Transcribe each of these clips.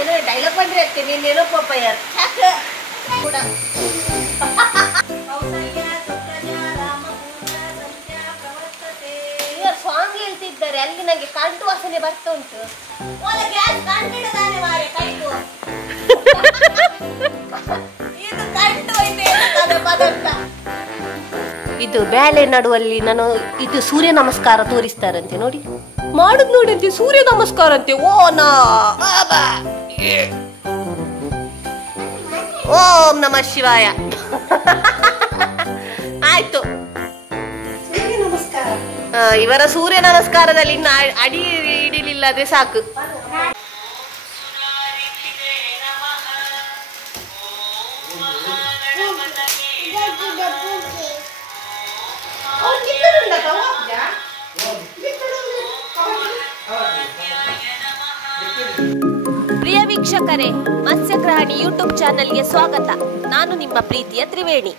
ಏನೋ ಡೈಲಾಗ್ ಬಂದ್ರೆ ಇರ್ತೀನಿ ನೀನೇನೋ ಪಪ್ಪಯ್ಯ ಯಾಕೆ ಕೂಡ ಸಾಂಗ್ ಹೇಳ್ತಿದ್ದಾರೆ ಅಲ್ಲಿ ನಂಗೆ ಕಂಟು ವಾಸನೆ ಬರ್ತಾ ಉಂಟು ಇದು ಬ್ಯಾಲೆ ನಡುವಲ್ಲಿ ನಾನು ಇದು ಸೂರ್ಯ ನಮಸ್ಕಾರ ತೋರಿಸ್ತಾರಂತೆ ನೋಡಿ ಮಾಡುದು ನೋಡಂತೆ ಸೂರ್ಯ ನಮಸ್ಕಾರ ಅಂತೆ ಓಂ ನಮಃ ಶಿವಾಯ ಆಯ್ತು ಇವರ ಸೂರ್ಯ ನಮಸ್ಕಾರದಲ್ಲಿ ಇನ್ನು ಅಡಿ ಹಿಡಿಲಿಲ್ಲ ಅದೇ ಸಾಕು ಪ್ರಿಯ ವೀಕ್ಷಕರೇ ಮತ್ಸ್ಯಗ್ರಹಣಿ ಯೂಟ್ಯೂಬ್ ಚಾನೆಲ್ಗೆ ಸ್ವಾಗತ. ನಾನು ನಿಮ್ಮ ಪ್ರೀತಿಯ ತ್ರಿವೇಣಿ.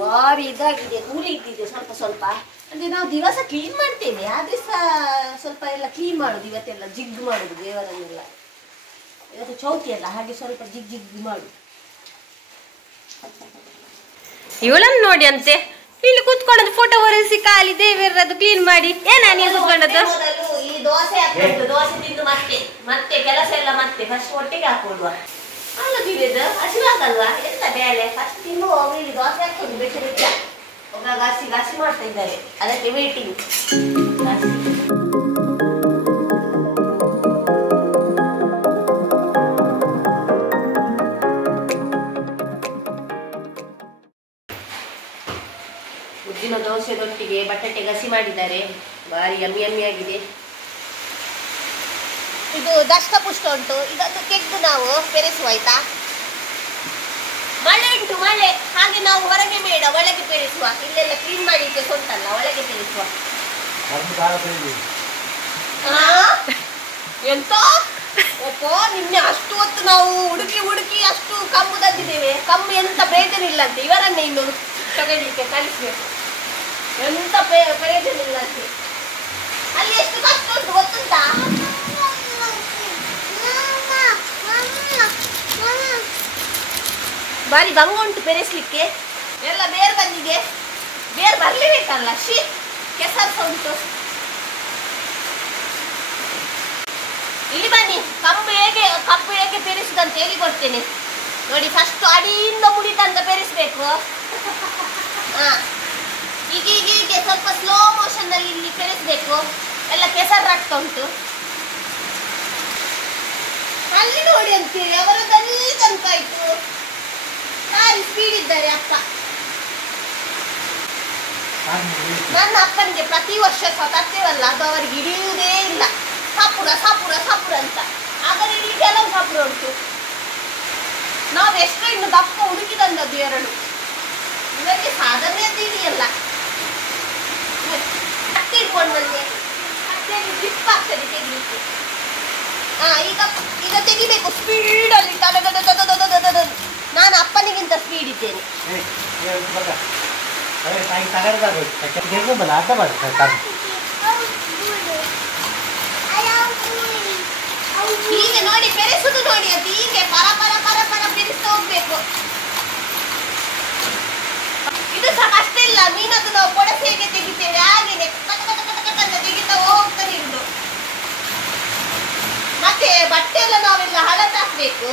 ಬಾರಿ ಇದಾಗಿದೆ, ಧೂಳಿ ಇದ್ದಿದೆ ಸ್ವಲ್ಪ ಸ್ವಲ್ಪ. ಅಂದ್ರೆ ನಾವು ದಿವಸ ಕ್ಲೀನ್ ಮಾಡ್ತೇವೆ, ಆ ದಿವಸ ಸ್ವಲ್ಪ ಎಲ್ಲ ಕ್ಲೀನ್ ಮಾಡುದು, ಇವತ್ತೆಲ್ಲ ಜಿಗ್ ಮಾಡುದು ದೇವರನ್ನೆಲ್ಲ. ಇವತ್ತು ಚೌತಿ ಅಲ್ಲ, ಹಾಗೆ ಸ್ವಲ್ಪ ಜಿಗ್ ಜಿಗ್ ಮಾಡುದು. ಇವಳನ್ನು ನೋಡಿ ಅಂತೆ ಇಲ್ಲಿ ಕೂತ್ಕೊಂಡದ್ದು ಫೋಟೋ ಹೊರಿಸಿ ಖಾಲಿ ದೇವರದ್ದು ಕ್ಲೀನ್ ಮಾಡಿ. ಏನ ನೀವು ಕೂತ್ಕೊಂಡದ್ದು? ಈ ದೋಸೆ ಹಾಕೊಂಡು ದೋಸೆ ತಿಂದು ಮತ್ತೆ ಕೆಲಸ ಎಲ್ಲ ಮತ್ತೆ ಫಸ್ಟ್ ಒಟ್ಟಿಗೆ ಹಾಕೊಡುವ ಅಲ್ಲ ತಿಂದಿದ್ದು ಹಸಿವಾಗಲ್ವಾ? ಎಂತ ಬೇಳೆ ಫಸ್ಟ್ ತಿನ್ನು ಇಲ್ಲಿ ದೋಸೆ ಹಾಕೊಂಡು ಬೇಕಿಲ್ಲ. ಒಬ್ಬ ಗಾಸಿ ಮಾಡ್ತಾ ಇದ್ದಾರೆ, ಅದಕ್ಕೆ ವೇಟಿಂಗ್. ಉದ್ದಿನ ದೋಸೆದೊಟ್ಟಿಗೆ ಬಟಾಟೆ ಗಸಿ ಮಾಡಿದ್ದಾರೆ, ಭಾರಿ ಯಮ್ಮಿ ಯಮ್ಮಿ ಆಗಿದೆ. ಇದು ದಷ್ಟಪುಷ್ಟ ಉಂಟು, ಇದನ್ನು ತೆಗೆದು ನಾವು ಬೆರೆಸುವ ಆಯ್ತಾ. ಮಳೆ ಉಂಟು ಮಳೆ, ಹಾಗೆ ನಾವು ಹೊರಗೆ ಬೇಡ ಒಳಗೆ ಬೆರೆಸುವ. ಇಲ್ಲೆಲ್ಲ ಕ್ಲೀನ್ ಮಾಡಿಕ್ಕೆ ಸ್ವಂತಲ್ಲ, ಒಳಗೆ ಬೆರೆಸುವ. ಎಂತ ನಿನ್ನೆ ಅಷ್ಟು ಹೊತ್ತು ನಾವು ಹುಡುಕಿ ಅಷ್ಟು ಕಮ್ಮು ತಂದಿದ್ದೇವೆ. ಕಮ್ಮು ಎಂತ ಪ್ರಯೋಜನ ಅಂತೆ, ಇವರನ್ನೇ ಇನ್ನು ತಗೊಳ್ಳಿಕ್ಕೆ ಕಲಿಸ್ಬೇಕು. ಎಂತ ಪ್ರಯೋಜನ ಇಲ್ಲಂತೆ. ಅಲ್ಲಿ ಎಷ್ಟು ಕಷ್ಟ ಉಂಟು ಗೊತ್ತುಂಟಾ? ಬಾರಿ ಭಂಗ ಉಂಟು ಬೆರೆಸ್ಲಿಕ್ಕೆ. ಎಲ್ಲ ಬೇರ್ ಬಂದಿದೆ, ಬೇರ್ ಬರ್ಲೇಬೇಕಲ್ಲ. ಕೆಸರು ಉಂಟು. ಇಲ್ಲಿ ಬನ್ನಿ, ಕಬ್ಬು ಹೇಗೆ ಬೆರೆಸುದಂತ ಹೇಳಿ ಕೊಡ್ತೇನೆ ನೋಡಿ. ಫಸ್ಟ್ ಅಡಿಯಿಂದ ಮುಡಿ ತನಕ ಬೆರೆಸ್ಬೇಕು. ಈಗ ಸ್ವಲ್ಪ ಸ್ಲೋ ಮೋಷನ್ ಅಲ್ಲಿ ಇಲ್ಲಿ ಬೆರೆಸ್ಬೇಕು. ಎಲ್ಲ ಕೆಸರು ಆಗ್ತಾ ಉಂಟು. ಅಲ್ಲಿ ನೋಡಿ ಅಂತೀರಿ, ಅವರದಲ್ಲಿ ತನಕ ಆಯ್ತು. ಭಾರಿ ಸ್ಪೀಡ್ ಇದ್ದಾರೆ ಅಪ್ಪ. ನನ್ನ ಅಪ್ಪನಿಗೆ ಪ್ರತಿ ವರ್ಷ ತರ್ತೇವಲ್ಲ, ಅದು ಅವರಿಗೆ ಹಿಡಿಯುವುದೇ ಇಲ್ಲ. ಸಾಪುರ ಅಂತ. ಆದರೆ ಇಲ್ಲಿ ಕೆಲವು ಸಾಪುರ ಉಂಟು. ನಾವು ಎಷ್ಟು ಇನ್ನು ದಪ್ಪ ಹುಡುಕಿ ತಂದದ್ದು ಎರಡು. ಇವರಿಗೆ ಸಾಧನೆ ಅಂತ ಹಿಡಿಯಲ್ಲ. ಮತ್ತೆ ಇಟ್ಕೊಂಡು ಬಂದೆ, ಮತ್ತೆ ಜಿಪ್ ಆಗ್ತದೆ ತೆಗಿಲಿಕ್ಕೆ. ಈಗ ತೆಗಿಬೇಕು ಸ್ಪೀಡಲ್ಲಿ. ನಾನು ಅಪ್ಪನಿಗಿಂತ ಸ್ಪೀಡ್ ಇದ್ದೇನೆ. ಹೀಗೆ ನೋಡಿ ಬೆರೆಸುದು ನೋಡಿ, ಅದು ಹೀಗೆ ಪರ ಬೆರೆಸ್ತಾ ಹೋಗ್ಬೇಕು. ಇದು ಸಹ ಕಷ್ಟ ಇಲ್ಲ. ಮೀನದ್ದು ನಾವು ಕೊಡಸೆ ಹೇಗೆ ತೆಗಿತೇವೆ ಹಾಗೇನೆ ತೆಗಿತಾ ಹೋಗ್ತಾನೆ ಇರುದು. ಮತ್ತೆ ಬಟ್ಟೆ ಎಲ್ಲ ನಾವೆಲ್ಲ ಹಳತಾಕ್ಬೇಕು,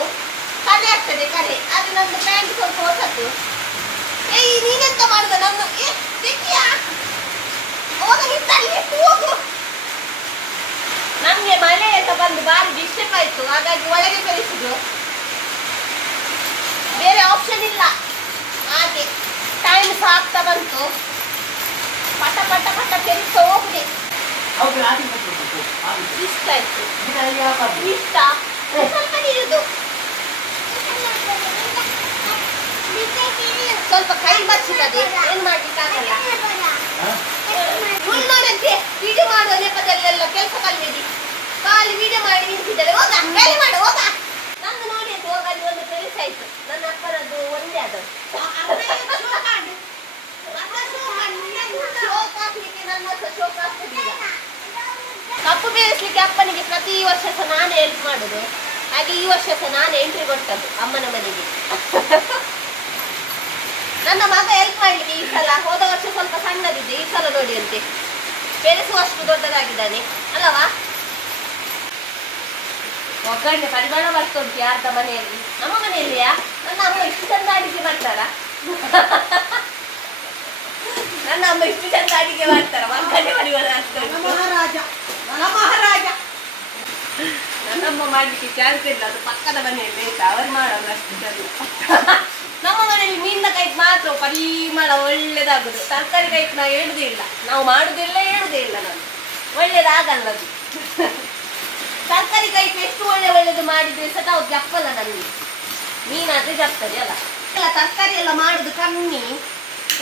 ಕಲೆ ಆಗ್ತದೆ ಕಲೆ. ಅದು ನಂದು ಪ್ಯಾಂಟ್ ಸ್ವಲ್ಪ ಹೊಸತ್ತು. ನೀನೆಂತ ಮಾಡುದ? ನನ್ನ ಹೋಗು. ನಮ್ಗೆ ಮಳೆ ಅಂತ ಬಂದು ಭಾರಿ ಡಿಸ್ಟರ್ಬ್ ಆಯ್ತು, ಹಾಗಾಗಿ ಒಳಗೆ ಬೆರೆಸುದು. ಬೇರೆ ಆಪ್ಷನ್ ಇಲ್ಲ. ಹಾಗೆ ಟೈಮ್ ಸಹ ಆಗ್ತಾ ಬಂತು. ಪಟ ಬೆರೆಸ್ತಾ ಹೋಗುದೆ. ಇಷ್ಟ ಆಯ್ತು, ಇಷ್ಟ ಸ್ವಲ್ಪ ನೀರುದು. ಸ್ವಲ್ಪ ಕೈ ಬಚ್ಚಿದೆ, ಏನ್ ಮಾಡ್ಲಿಕ್ಕಾಗಲ್ಲ. ಮುನ್ನೋರಂತೆ ವಿಡಿಯೋ ಮಾಡುವ ನೆಪದಲ್ಲೆಲ್ಲ ಕೆಲಸ ಕಲಿಬೇಡಿ. ಖಾಲಿ ವಿಡಿಯೋ ಮಾಡಿ ನಿಂತಿದ್ದಾರೆ. ಹೋಗ ಬೇರೆ ಮಾಡು, ಹೋಗ. ನಂದು ನೋಡಿ ಅಂತ ಹೋಗಲ್ಲಿ ಒಂದು ಕೆಲಸ ಆಯ್ತು. ನನ್ನ ಅಪ್ಪನದ್ದು ಒಂದೇ ಆದದ್ದು. ಕಪ್ಪು ಬೇಯಿಸ್ಲಿಕ್ಕೆ ಅಪ್ಪನಿಗೆ ಪ್ರತಿ ವರ್ಷ ಸಹ ನಾನೇ ಹೆಲ್ಪ್ ಮಾಡುದು. ಹಾಗೆ ಈ ವರ್ಷ ಸಹ ನಾನು ಎಂಟ್ರಿ ಕೊಟ್ಟದ್ದು ಅಮ್ಮನ ಮನೆಗೆ. ನನ್ನ ಮಗ ಹೆಲ್ಪ್ ಮಾಡ್ಲಿಕ್ಕೆ ಈ ಸಲ, ಹೋದ ವರ್ಷ ಸ್ವಲ್ಪ ಸಣ್ಣದಿದ್ದೆ, ಈ ಸಲ ನೋಡಿ ಅಂತೆ ಬೆರೆಸುವಷ್ಟು ದೊಡ್ಡದಾಗಿದ್ದಾನೆ ಅಲ್ಲವಾ. ಒಗ್ಗರಣೆ ಪರಿಮಾಣ ಬರ್ತಾ ಉಂಟು ಯಾರ್ದ ಮನೆಯಲ್ಲಿ? ನಮ್ಮ ಮನೆಯಲ್ಲಿಯಾ? ನನ್ನ ಅಮ್ಮ ಇಷ್ಟು ಚಂದ ಅಡಿಗೆ ಮಾಡ್ತಾರ? ನನ್ನ ಅಮ್ಮ ಇಷ್ಟು ಚಂದ ಅಡಿಗೆ ಮಾಡ್ತಾರ? ಒಗ್ಗರಣೆ ಪರಿಮಾಣ ಮಹಾರಾಜ, ಮಹಾರಾಜ. ನನ್ನಮ್ಮ ಮಾಡ್ಲಿಕ್ಕೆ ಚಾನ್ಸ್ ಇಲ್ಲ, ಅದು ಪಕ್ಕದ ಮನೆಯಲ್ಲಿ ಆಯ್ತಾ, ಅವ್ರು ಮಾಡೋದು ಅಷ್ಟು ಚಂದ. ನಮ್ಮ ಮನೆಯಲ್ಲಿ ಮೀನಿನ ಕೈಟ್ ಮಾತ್ರ ಪರಿಮಳ ಒಳ್ಳೇದಾಗುದು, ತರಕಾರಿ ಕೈಟ್ ನಾವು ಹೇಳುದೇ ಇಲ್ಲ, ನಾವು ಮಾಡುದಿಲ್ಲ ಹೇಳುದೇ ಇಲ್ಲ, ನಾನು ಒಳ್ಳೇದಾಗಲ್ಲ ಅದು. ತರಕಾರಿ ಕೈಟ್ ಎಷ್ಟು ಒಳ್ಳೇದು ಮಾಡಿದ್ರೆ ಸಹ ನಾವು ಜಪ್ಪಲ್ಲ, ನನಗೆ ಮೀನಾದ್ರೆ ಜಪ್ತದೆ ಅಲ್ಲ. ಎಲ್ಲ ತರಕಾರಿ ಎಲ್ಲ ಮಾಡುದು ಕಮ್ಮಿ,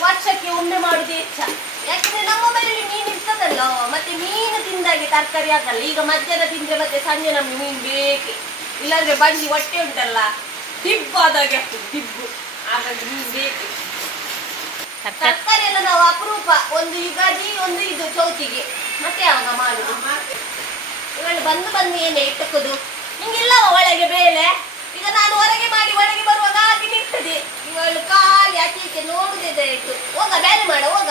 ವರ್ಷಕ್ಕೆ ಒಮ್ಮೆ ಮಾಡುದು ಹೆಚ್ಚ. ಯಾಕಂದ್ರೆ ನಮ್ಮ ಮನೆಯಲ್ಲಿ ಮೀನು ಇರ್ತದಲ್ಲ, ಮತ್ತೆ ಮೀನು ತಿಂದಾಗೆ ತರಕಾರಿ ಆಗಲ್ಲ. ಈಗ ಮಧ್ಯಾಹ್ನ ತಿಂದ್ರೆ ಮತ್ತೆ ಸಂಜೆ ನಮ್ಗೆ ಮೀನು ಬೇಕೆ, ಇಲ್ಲಾಂದ್ರೆ ಬಂಡಿ ಹೊಟ್ಟೆ ಉಂಟಲ್ಲ ದಿಬ್ಬು ಆದಾಗೆ ಆಗ್ತದೆ, ದಿಬ್ಬು. ಹಾಗಾಗಿ ಮೀನು ಬೇಕು. ತರಕಾರಿ ಎಲ್ಲ ನಾವು ಅಪರೂಪ, ಒಂದು ಯುಗಾದಿ, ಒಂದು ಇದು ಚೌತಿಗೆ, ಮತ್ತೆ ಯಾವಾಗ ಮಾಡುದು. ಇವಳು ಬಂದು ಏನೇ ಇಟ್ಟುಕೋದು ನಿಂಗಿಲ್ಲವ ಒಳಗೆ ಬೇಳೆ. ಈಗ ನಾನು ಹೊರಗೆ ಮಾಡಿ ಒಳಗೆ ಬರುವಾಗ ಹಾಗೆ ನಿರ್ತದೆ, ಇವಳು ಖಾಲಿ ಆಚೀಚೆ ನೋಡುದೇ ಇತ್ತು. ಹೋಗ ಬೇಳೆ ಮಾಡ ಹೋಗ,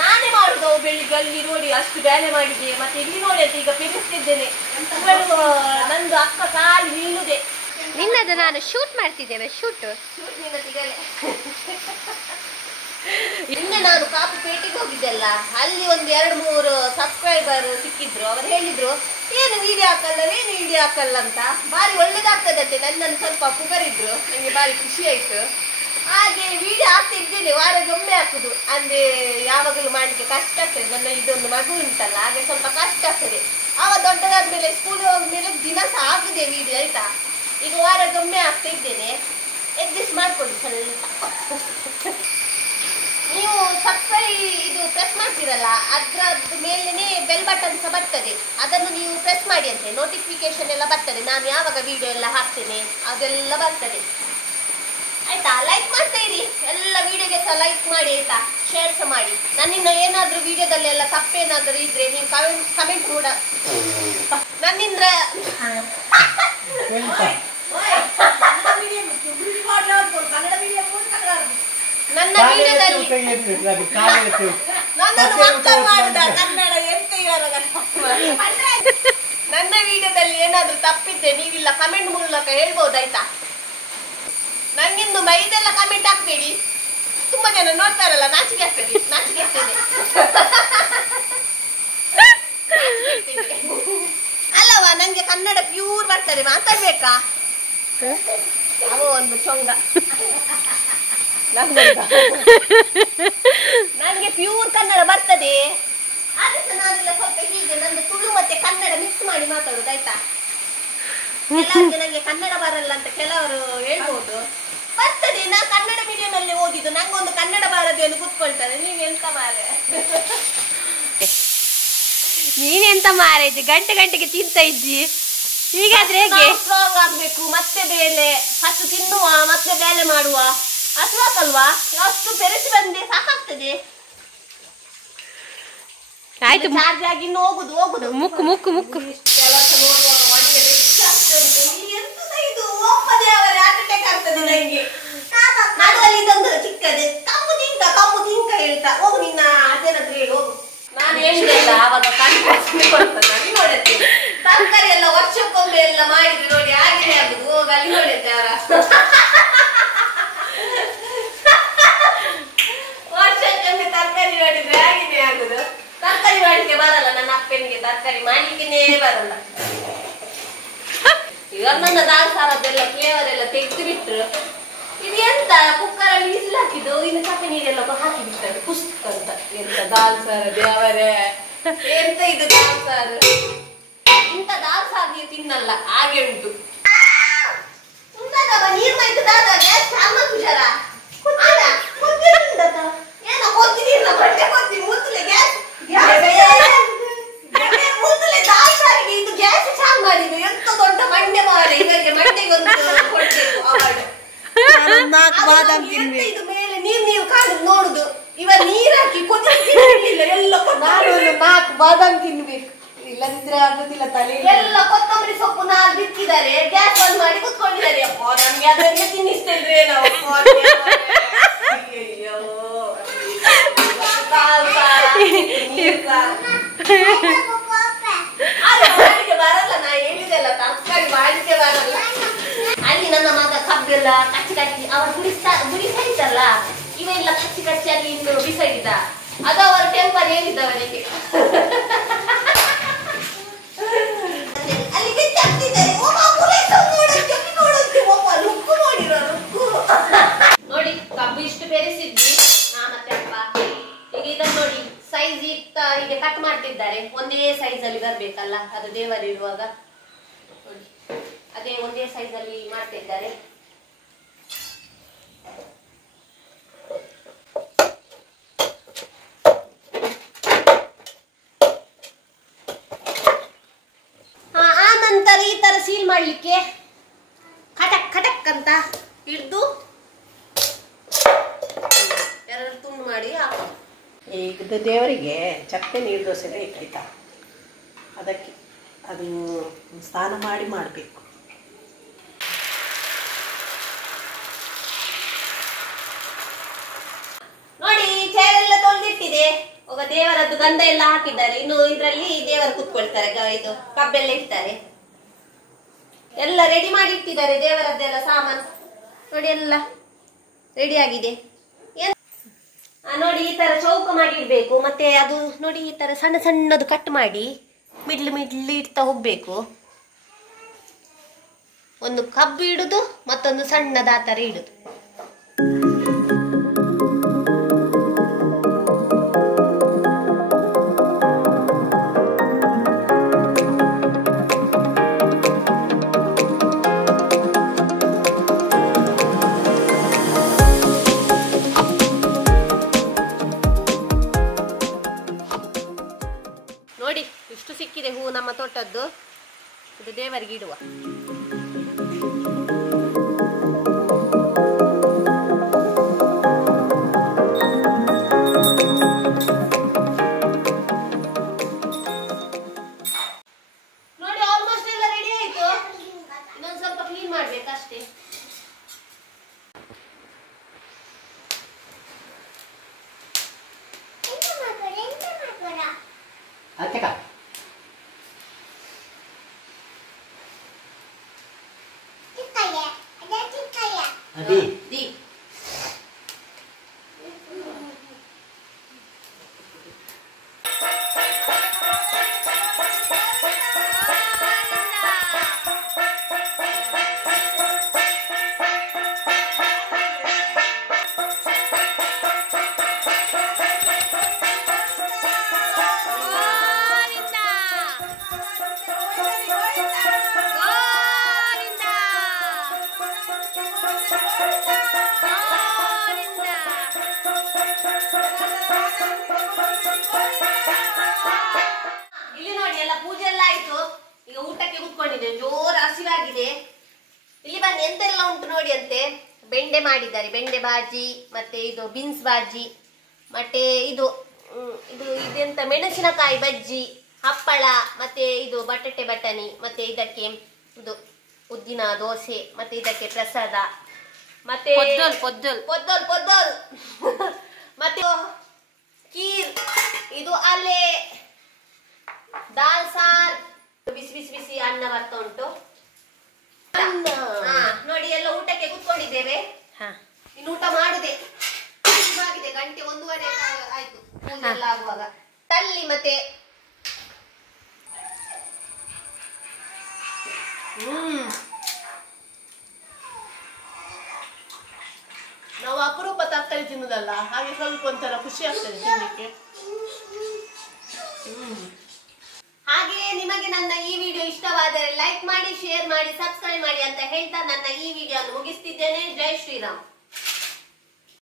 ನಾನೇ ಮಾಡುದು. ಬೆಳಿಗ್ಗೆ ಅಲ್ಲಿ ನೋಡಿ ಅಷ್ಟು ಬೇಳೆ ಮಾಡಿದ್ದೆ, ಮತ್ತೆ ಇಲ್ಲಿ ನೋಡಿ ಅಂತ ಈಗ ಪೆರಿಸ್ತಿದ್ದೇನೆ. ಇವಳು ನಂದು ಅಕ್ಕ ಖಾಲಿ ನಿಲ್ಲುದೆ. ನಿನ್ನದು ನಾನು ಶೂಟ್ ಮಾಡ್ತಿದ್ದೇವೆ, ಶೂಟ್ ನಿನ್ನ ಸಿಗಲೆ. ನಿನ್ನೆ ನಾನು ಕಾಪು ಪೇಟೆಗೆ ಹೋಗಿದ್ದೆಲ್ಲ, ಅಲ್ಲಿ ಒಂದು 2-3 ಸಬ್ಸ್ಕ್ರೈಬರ್ ಸಿಕ್ಕಿದ್ರು. ಅವರು ಹೇಳಿದ್ರು ಏನು ವಿಡಿಯೋ ಹಾಕಲ್ಲ ಅಂತ, ಭಾರಿ ಒಳ್ಳೇದಾಗ್ತದಂತೆ. ನನ್ನನ್ನು ಸ್ವಲ್ಪ ಪುಗರಿದ್ರು, ನನಗೆ ಭಾರಿ ಖುಷಿ ಆಯ್ತು. ಹಾಗೆ ವಿಡಿಯೋ ಹಾಕ್ತಿದ್ದೇನೆ, ವಾರಕ್ಕೆ ಒಮ್ಮೆ ಹಾಕುದು. ಅಂದ್ರೆ ಯಾವಾಗಲೂ ಮಾಡ್ಲಿಕ್ಕೆ ಕಷ್ಟ ಆಗ್ತದೆ, ನನ್ನ ಇದೊಂದು ಮಗು ಉಂಟಲ್ಲ, ಹಾಗೆ ಸ್ವಲ್ಪ ಕಷ್ಟ ಆಗ್ತದೆ. ಆವಾಗ ದೊಡ್ಡದಾದ್ಮೇಲೆ ಸ್ಕೂಲ್ ಹೋದ್ಮೇಲೆ ದಿನ ಸಹ ಹಾಕುದೆ ವಿಡಿಯೋ ಆಯ್ತಾ. ಈಗ ವಾರಕ್ಕೆ ಒಮ್ಮೆ ಹಾಕ್ತಾ ಇದ್ದೇನೆ, ಅಡ್ಜಸ್ಟ್ ಮಾಡ್ಕೊಳ್ಳಿ ಸ್ವಲ್ಪ. ನೀವು ಸಬ್ಸ್ಕ್ರೈಬ್ ಇದು ಪ್ರೆಸ್ ಮಾಡ್ತೀರಲ್ಲ, ಅದ್ರದ್ದು ಮೇಲೇನೆ ಬೆಲ್ ಬಟನ್ ಸಹ ಬರ್ತದೆ, ಅದನ್ನು ನೀವು ಪ್ರೆಸ್ ಮಾಡಿ ಅಂತೆ, ನೋಟಿಫಿಕೇಶನ್ ಎಲ್ಲ ಬರ್ತದೆ. ನಾನು ಯಾವಾಗ ವಿಡಿಯೋ ಎಲ್ಲ ಹಾಕ್ತೇನೆ ಅದೆಲ್ಲ ಬರ್ತದೆ ಆಯ್ತಾ. ಲೈಕ್ ಮಾಡ್ತಾ ಇರಿ, ಎಲ್ಲ ವಿಡಿಯೋಗೆ ಸಹ ಲೈಕ್ ಮಾಡಿ ಆಯ್ತಾ, ಶೇರ್ ಸಹ ಮಾಡಿ. ನನ್ನಿಂದ ಏನಾದ್ರೂ ವಿಡಿಯೋದಲ್ಲಿ ಎಲ್ಲ ತಪ್ಪೇನಾದ್ರೂ ಇದ್ರೆ ನೀವು ಕಮೆಂಟ್ ಕೂಡ ನನ್ನಿಂದ. ನನ್ನ ವಿಡಿಯೋದಲ್ಲಿ ನನ್ನ ವಿಡಿಯೋದಲ್ಲಿ ಏನಾದ್ರೂ ತಪ್ಪಿದ್ದೆ ನೀವಿಲ್ಲ ಕಮೆಂಟ್ ಮೂಲಕ ಹೇಳ್ಬೋದಾಯ್ತಾ. ನಂಗಿಂದು ಮೈದೆಲ್ಲ ಕಮೆಂಟ್ ಹಾಕ್ಬೇಡಿ, ತುಂಬಾ ಜನ ನೋಡ್ತಾರಲ್ಲ, ನಾಚಿಕೆ ಆಗ್ತದೆ. ಅಲ್ಲವಾ, ನಂಗೆ ಕನ್ನಡ ಪ್ಯೂರ್ ಬರ್ತದೆ, ಮಾತಾಡ್ಬೇಕಾ? ಅವ ಒಂದು ಚೊಂಗ. ನಂಗೆ ಪ್ಯೂರ್ ಕನ್ನಡ ಬರ್ತದೆ, ಆದ್ರೆ ನಾನೆಲ್ಲ ಸ್ವಲ್ಪ ಹೀಗೆ ನಂದು ತುಳು ಮತ್ತೆ ಕನ್ನಡ ಮಿಕ್ಸ್ ಮಾಡಿ ಮಾತಾಡುದು ಆಯ್ತಾ. ಕೆಲವರಿಗೆ ನಂಗೆ ಕನ್ನಡ ಬರಲ್ಲ ಅಂತ ಕೆಲವರು ಹೇಳ್ಬೋದು, ಬರ್ತದೆ. ನಾ ಕನ್ನಡ ಮೀಡಿಯಂ ಅಲ್ಲಿ ಓದಿದ್ದು, ನಂಗೊಂದು ಕನ್ನಡ ಬಾರದೇನು ಕೂತ್ಕೊಳ್ತಾರೆ. ನೀವೆಂತ ಮಾರೆ, ನೀನೆಂತ ಮಾರೈತಿ, ಗಂಟೆಗೆ ತಿಂತ ಇದ್ದಿ. ಹೀಗಾದ್ರೆ ಹೇಗೆ? ಸ್ಟ್ರಾಂಗ್ ಆಗ್ಬೇಕು, ಮತ್ತೆ ಬೇಳೆ ಫಸ್ಟ್ ತಿನ್ನುವ, ಮತ್ತೆ ಬೇಳೆ ಮಾಡುವ, ಅಲ್ವಾ? ಅಷ್ಟು ಬೆರೆಸಿ ಬಂದೆ ಸಾಕಾಗ್ತದೆ. ಆಯ್ತು, ಚಾರ್ಜ್ ಆಗಿ ಇನ್ನು ಹೋಗುದು ಮುಕ್ಕು ಕೆಲಸ ನೋಡುವಾಗ ಮನೆಗೆ ಇದು ಒಪ್ಪದೆ ಅವರೇ ಅಟ್ಯಾಕ್ ಆಗ್ತದೆ ನಂಗೆ. ನಡುವಲ್ಲಿ ಇದೊಂದು ಚಿಕ್ಕದೆ ಕಮ್ಮು ತಿಂಕ ಹೇಳ್ತಾ ಹೋಗು, ನಿನ್ನ ಅದೇನಾದ್ರೂ ಹೇಳಿ ಹೋಗು. ನಾನು ಹೇಳಿಲ್ಲ ಆವಾಗ ಕೊಡ್ತಾನೆ ನೋಡುತ್ತೆ. ತರಕಾರಿ ಎಲ್ಲ ವರ್ಷಕ್ಕೊಮ್ಮೆ ಎಲ್ಲ ಮಾಡಿದ್ರು ನೋಡಿ, ಹಾಗೇನೆ ಆಗುದು. ಹೋಗ ಅಲ್ಲಿ ನೋಡುತ್ತೆ ಅವರ ವರ್ಷಕ್ಕೊಮ್ಮೆ ತರಕಾರಿ ಮಾಡಿದ್ರೆ ಹಾಗೇನೆ ಆಗುದು. ತರಕಾರಿ ಮಾಡ್ಲಿಕ್ಕೆ ಬರಲ್ಲ ನನ್ನ ಅಪ್ಪನಿಗೆ, ತರಕಾರಿ ಮಾಡ್ಲಿಕ್ಕೆ ಬರಲ್ಲ. ಈಗ ನನ್ನ ದಾಲ್ ಸಾರದ್ದೆಲ್ಲ ಫ್ಲೇವರ್ ಎಲ್ಲ ತೆಗೆದು ಬಿಟ್ರು. ಇದು ಎಂತ ಕುಕ್ಕರ್ ಅಲ್ಲಿ ವಿಸಿಲ್ ಹಾಕಿದ್ದು, ಇನ್ನು ಚಪ್ಪೆ ನೀರೆಲ್ಲ ಹಾಕಿ ಬಿಡ್ತಾರೆ ಪುಸ್ತಕ ಅಂತ. ಎಂತ ದಾಲ್ ಸಾರು ದೇವರೇ, ಎಂತ ಇದು ದಾಲ್ ಸಾರು. ಇಂತ ದಾಲ್ ಸಾರು ನೀವು ತಿನ್ನಲ್ಲ, ಹಾಗೆ ಉಂಟು. ನೀರ್ ಮೈತು ದಾದ ಗ್ಯಾಸ್ ಅಮ್ಮ ಕುಶಾರ ಏನೋ ಕೊತ್ತಿನ ಬಟ್ಟೆ ಕೊತ್ತಿ ಮುತ್ತಲೆ ಗ್ಯಾಸ್ ಮುತ್ತಲೆ ದಾಲ್ ಸಾರಿಗೆ ಇದು ಗ್ಯಾಸ್ ಚಾಲ್ ಮಾಡಿದ್ದು. ಎಂತ ದೊಡ್ಡ ಮಂಡ್ಯ ಮಾರ, ಇವರಿಗೆ ಮಂಡ್ಯಗೊಂದು ಕೊಡ್ಬೇಕು ಅವಾರ್ಡ್. ಇದು ಮೇಲೆ ನೀರು ಕಾದು ನೋಡುದು, ಇವ ನೀರ್ ಹಾಕಿ ಕೊತ್ತಿಲ್ಲ ಎಲ್ಲ 4 ಬಾದಾಮ್ ತಿನ್ಬೇಕು, ಇಲ್ಲದಿದ್ರೆ ಆಗುದಿಲ್ಲ. ತಲೆ ಎಲ್ಲ ಕೊತ್ತಂಬರಿ ಕೂತಿದ್ದಾರೆ, ಗ್ಯಾಸ್ ಬಂದ್ ಮಾಡಿ ಕೂತ್ಕೊಂಡಿದ್ದಾರೆ. ಅಪ್ಪ ನಮ್ಗೆ ಅದನ್ನ ತಿನ್ನಿಸ್ತೇನ್ರಿ ನಾವು. ಅಯ್ಯೋ ಬರಲ್ಲ, ನಾ ಹೇಳಿದೆಲ್ಲ ತರಕಾರಿ ಮಾಡ್ಲಿಕ್ಕೆ ಬರಲ್ಲ. ಅಲ್ಲಿ ನನ್ನ ಮಗ ಕಬ್ಬೆಲ್ಲ ಕಚ್ಚಿ ಕಚ್ಚಿ ಅವ್ರು ಗುಡಿಸ್ತಾರಲ್ಲ, ಇವೆಲ್ಲ ಕಚ್ಚಿ ಕಚ್ಚಿ ಅಲ್ಲಿ ಇನ್ನು ಬಿಸಾಡಿದ. ಅದು ಅವರ ಟೆಂಪರ್ ಹೇಳಿದ್ದವನಿಗೆ. ಅಲ್ಲಿಗೆ ಚಪ್ಪಿದ್ದಾರೆ. ನೋಡಿ ಕಬ್ಬು ಇಷ್ಟು ಬೆರೆಸಿದ್ವಿ ನಾ ಮತ್ತೆ ಅಪ್ಪ. ಈಗ ಇದನ್ನ ನೋಡಿ ಸೈಜ್ ಇತ್ತ ಹೀಗೆ ಕಟ್ ಮಾಡ್ತಿದ್ದಾರೆ. ಒಂದೇ ಸೈಜ್ ಅಲ್ಲಿ ಬರ್ಬೇಕಲ್ಲ, ಅದು ದೇವರಿರುವಾಗ ನೋಡಿ ಅದೇ ಒಂದೇ ಸೈಜ್ ಅಲ್ಲಿ ಮಾಡ್ತಿದ್ದಾರೆ. ಆ ನಂತರ ಈ ತರ ಸೀಲ್ ಮಾಡ್ಲಿಕ್ಕೆ ಖಟಕ್ ಖಟಕ್ ಅಂತ ಹಿಡ್ದು ಎರಡು ತುಂಡು ಮಾಡಿ ಹಾಕೋ. ಈಗ ದೇವರಿಗೆ ಚಪ್ಪೆ ನೀರು ದೋಸೆ ಬೇಕಾಯ್ತಾ, ಅದಕ್ಕೆ ಅದು ಸ್ನಾನ ಮಾಡಿ ಮಾಡಬೇಕು. ನೋಡಿ ಚೇರ್ ಎಲ್ಲ ತೊಳೆದಿಟ್ಟಿದೆ. ಒಬ್ಬ ದೇವರದ್ದು ಗಂಧ ಎಲ್ಲ ಹಾಕಿದ್ದಾರೆ. ಇನ್ನು ಇದರಲ್ಲಿ ದೇವರು ಕುತ್ಕೊಳ್ತಾರೆ, ಇದು ಕಬ್ಬೆಲ್ಲ ಇಡ್ತಾರೆ. ಎಲ್ಲ ರೆಡಿ ಮಾಡಿ ಇಟ್ಟಿದ್ದಾರೆ ದೇವರದ್ದೆಲ್ಲ ಸಾಮಾನು. ನೋಡಿ ಎಲ್ಲ ರೆಡಿ ಆಗಿದೆ. ನೋಡಿ ಈ ತರ ಚೌಕ ಮಾಡಿ ಇಡ್ಬೇಕು. ಮತ್ತೆ ಅದು ನೋಡಿ ಈ ತರ ಸಣ್ಣ ಸಣ್ಣದು ಕಟ್ ಮಾಡಿ ಮಿಡ್ಲು ಇಡ್ತಾ ಹೋಗ್ಬೇಕು. ಒಂದು ಕಬ್ಬು ಇಡುದು, ಮತ್ತೊಂದು ಸಣ್ಣದ ಆ ತರ ಇಡುದು. ನೋಡಿ ಇಷ್ಟು ಸಿಕ್ಕಿದೆ ಹೂ ನಮ್ಮ ತೋಟದ್ದು. ಇದು ದೇವರಿಗೆ ಇಡುವ. ನೋಡಿ ಆಲ್ಮೋಸ್ಟ್ ಎಲ್ಲ ರೆಡಿ ಆಯ್ತು. ಇನ್ನೊಂದು ಸ್ವಲ್ಪ ಕ್ಲೀನ್ ಮಾಡ್ಬೇಕಷ್ಟೇ. ಇಲ್ಲಿ ನೋಡಿ ಎಲ್ಲ ಪೂಜೆ ಎಲ್ಲ ಆಯ್ತು. ಈಗ ಊಟಕ್ಕೆ ಕೂತ್ಕೊಂಡಿದೆ. ಜೋರ್ ಹಸಿವಾಗಿದೆ. ಇಲ್ಲಿ ಬನ್ನಿ ಎಂತೆಲ್ಲ ಉಂಟು ನೋಡಿ ಅಂತೆ. ಬೆಂಡೆ ಮಾಡಿದ್ದಾರೆ, ಬೆಂಡೆ ಬಾಜಿ, ಮತ್ತೆ ಇದು ಬೀನ್ಸ್ ಬಾಜಿ, ಮತ್ತೆ ಇದು ಇದೆಂತ ಮೆಣಸಿನಕಾಯಿ ಬಜ್ಜಿ, ಹಪ್ಪಳ, ಮತ್ತೆ ಇದು ಬಟಾಟೆ ಬಟಾಣಿ, ಮತ್ತೆ ಇದಕ್ಕೆ ಇದು ಉದ್ದಿನ ದೋಸೆ, ಮತ್ತೆ ಇದಕ್ಕೆ ಪ್ರಸಾದ, ಮತ್ತೆ ಪೊದ್ದಲ್ ಮತ್ತೆ ಕೀರ್, ಇದು ಅಲೆ, ದಾಲ್ ಸಾರ್, ಬಿಸಿ ಬಿಸಿ ಬಿಸಿ ಅನ್ನ ಬರ್ತಾ ಉಂಟು. ನೋಡಿ ಎಲ್ಲ ಊಟಕ್ಕೆ ಕೂತ್ಕೊಂಡಿದ್ದೇವೆ. ಇನ್ನು ಊಟ ಮಾಡುದೇ ಆಗಿದೆ. ಗಂಟೆ 1:30 ಆಯ್ತು ಎಲ್ಲ ಆಗುವಾಗ. ತಲ್ಲಿ ಮತ್ತೆ ನಾವು ಅಪರೂಪ ತರಕಾರಿ ತಿನ್ನುದಲ್ಲ, ಹಾಗೆ ಸ್ವಲ್ಪ ಒಂಥರ ಖುಷಿ ಆಗ್ತದೆ ತಿನ್ಲಿಕ್ಕೆ. ಹಾಗೆ ನಿಮಗೆ ನನ್ನ ಈ ವಿಡಿಯೋ ಇಷ್ಟವಾದರೆ ಲೈಕ್ ಮಾಡಿ, ಶೇರ್ ಮಾಡಿ, ಸಬ್ಸ್ಕ್ರೈಬ್ ಮಾಡಿ ಅಂತ ಹೇಳ್ತಾ ನನ್ನ ಈ ವಿಡಿಯೋ ಮುಗಿಸ್ತಿದ್ದೇನೆ. ಜೈ ಶ್ರೀರಾಮ್.